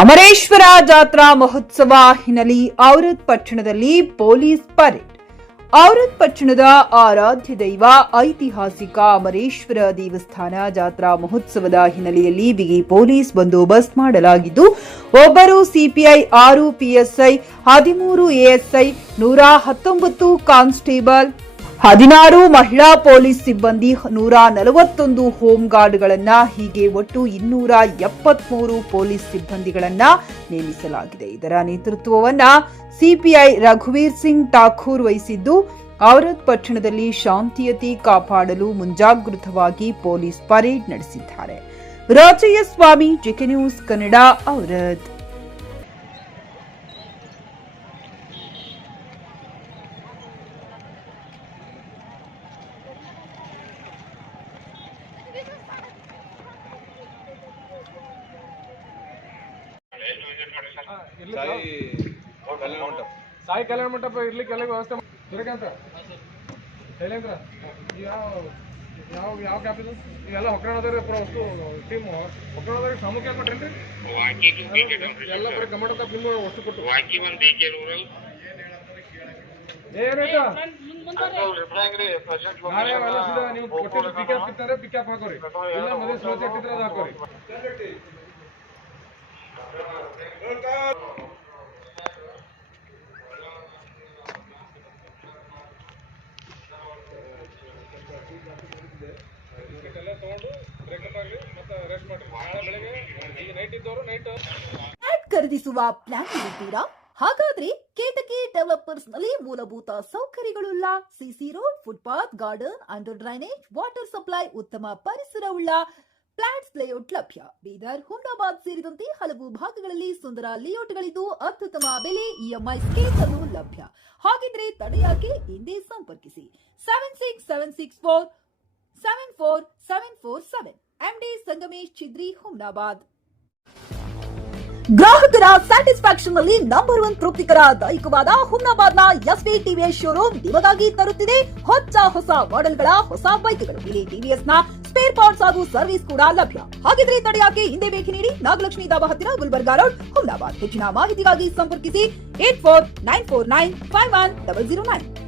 ಅಮರೇಶ್ವರ ಜಾತ್ರಾ ಮಹೋತ್ಸವ ಹಿನ್ನೆಲೆ ಔರಾದ್ ಪಟ್ಟಣದಲ್ಲಿ ಪೊಲೀಸ್ ಪರೇಡ್. ಔರಾದ್ ಪಟ್ಟಣದ ಆರಾಧ್ಯ ದೈವ ಐತಿಹಾಸಿಕ ಅಮರೇಶ್ವರ ದೇವಸ್ಥಾನ ಜಾತ್ರಾ ಮಹೋತ್ಸವದ ಹಿನ್ನೆಲೆಯಲ್ಲಿ ಬಿಗಿ ಪೊಲೀಸ್ ಬಂದೋಬಸ್ತ್ ಮಾಡಲಾಗಿದ್ದು, ಒಬ್ಬರು ಸಿಪಿಐ, 6 ಪಿಎಸ್ಐ, 13 ಎಎಸ್ಐ, 119 ಕಾನ್ಸ್ಟೇಬಲ್, 16 ಮಹಿಳಾ ಪೊಲೀಸ್ ಸಿಬ್ಬಂದಿ, 141 ಹೋಮ್ ಗಾರ್ಡ್ಗಳನ್ನ ಹೀಗೆ ಒಟ್ಟು 273 ಪೊಲೀಸ್ ಸಿಬ್ಬಂದಿಗಳನ್ನ ನೇಮಿಸಲಾಗಿದೆ. ಇದರ ನೇತೃತ್ವವನ್ನ ಸಿಪಿಐ ರಘುವೀರ್ ಸಿಂಗ್ ಠಾಕೂರ್ ವಹಿಸಿದ್ದು, ಔರಾದ್ ಪಟ್ಟಣದಲ್ಲಿ ಶಾಂತಿಯುತ ಕಾಪಾಡಲು ಮುಂಜಾಗೃತವಾಗಿ ಪೊಲೀಸ್ ಪರೇಡ್ ನಡೆಸಿದ್ದಾರೆ. ರಾಜಯ್ಯ ಸ್ವಾಮಿ, ಜಿಕೆ ನ್ಯೂಸ್ ಕನ್ನಡ, ಔರಾದ್. ಸಾಯಿ ಕಲ್ಯಾಣ ಮಂಟಪ ಇರ್ಲಿಕ್ಕೆಲ್ಲ ವ್ಯವಸ್ಥೆ ಅಂತ ಶೈಲೇಂದ್ರ ಯಾವ ಕ್ಯಾಪಿಟಲ್ ಇವೆಲ್ಲ ಹೊಕ್ಕಣದವ್ರಿ ವಸ್ತು ಟೀಮ್ ಹೊಕ್ಕಣದವ್ರಿಗೆ ಸಾಮೂಹಿಕ ಕೊಟ್ರೇನ್ರಿ ಎಲ್ಲ ಬರೀ ಕರ್ನಾಟಕ ನಿಮ್ಮ ವಸ್ತು ಕೊಟ್ಟು ಏನಾಯ್ತಾ ನೀವು ಕೊಟ್ಟಿದ್ದು ಪಿಕ್ಯಾಪ್ ಇರ್ತಾರೆ, ಪಿಕ್ಯಾಪ್ ಹಾಕೋರಿ, ಇಲ್ಲ ಮದುವೆ ಸುರಕ್ಷೆ ಇಟ್ಟಿದ್ರೆ ಅದು ಹಾಕೋರಿ. ಖರೀದಿಸುವ ಪ್ಲಾನ್ ಇದ್ದೀರಾ? ಹಾಗಾದ್ರೆ ಕೇತಕಿ ಡೆವಲಪರ್ಸ್ ನಲ್ಲಿ ಮೂಲಭೂತ ಸೌಕರ್ಯಗಳುಳ್ಳ CC road, footpath, garden, under drainage, water supply, ಉತ್ತಮ ಪರಿಸರವುಳ್ಳ ಫ್ಲಾಟ್ಸ್ ಲೇಔಟ್ ಲಭ್ಯ. ಬೀದರ್, ಹುಮ್ನಾಬಾದ್ ಸೇರಿದಂತೆ ಹಲವು ಭಾಗಗಳಲ್ಲಿ ಸುಂದರ ಲೇಔಟ್ಗಳಿದ್ದು ಅತ್ಯುತ್ತಮ ಬೆಲೆ, ಇಎಂಐ ಸ್ಕೀಮ್ ಅನ್ನು ಲಭ್ಯ. ಹಾಗಿದ್ರೆ ತಡೆಯಾಕೆ? ಹಿಂದೆ ಸಂಪರ್ಕಿಸಿ 7676474747 ಎಂಡಿ ಸಂಗಮೇಶ್ ಚಿದ್ರಿ, ಹುಮ್ನಾಬಾದ್. ಗ್ರಾಹಕರ ಸ್ಯಾಟಿಸ್ಫ್ಯಾಕ್ಷನ್ ನಲ್ಲಿ ನಂಬರ್ 1 ತೃಪ್ತಿಕರ ದಾಯಕವಾದ ಹುಮ್ನಾಬಾದ್ನ ಎಸ್ವಿ ಟಿವಿಎಸ್ ಶೋರೂಮ್ ನಿಮಗಾಗಿ ತರುತ್ತಿದೆ ಹೊಸ ಮಾಡೆಲ್ಗಳ ಹೊಸ ಬೈಕ್ಗಳು. ಇಲ್ಲಿ ಟಿವಿಎಸ್ ನ ಸ್ಪೇರ್ ಪಾರ್ಟ್ಸ್ ಹಾಗೂ ಸರ್ವಿಸ್ ಕೂಡ ಲಭ್ಯ. ಹಾಗಿದ್ರೆ ತಡೆಯಾಕೆ? ಹಿಂದೆ ಭೇಟಿ ನೀಡಿ, ನಾಗಲಕ್ಷ್ಮಿ ದಾಬಾ ಹತ್ತಿರ, ಗುಲ್ಬರ್ಗಾ ರೋಡ್, ಹುಮ್ನಾಬಾದ್. ಹೆಚ್ಚಿನ ಮಾಹಿತಿಗಾಗಿ ಸಂಪರ್ಕಿಸಿ 8494951009.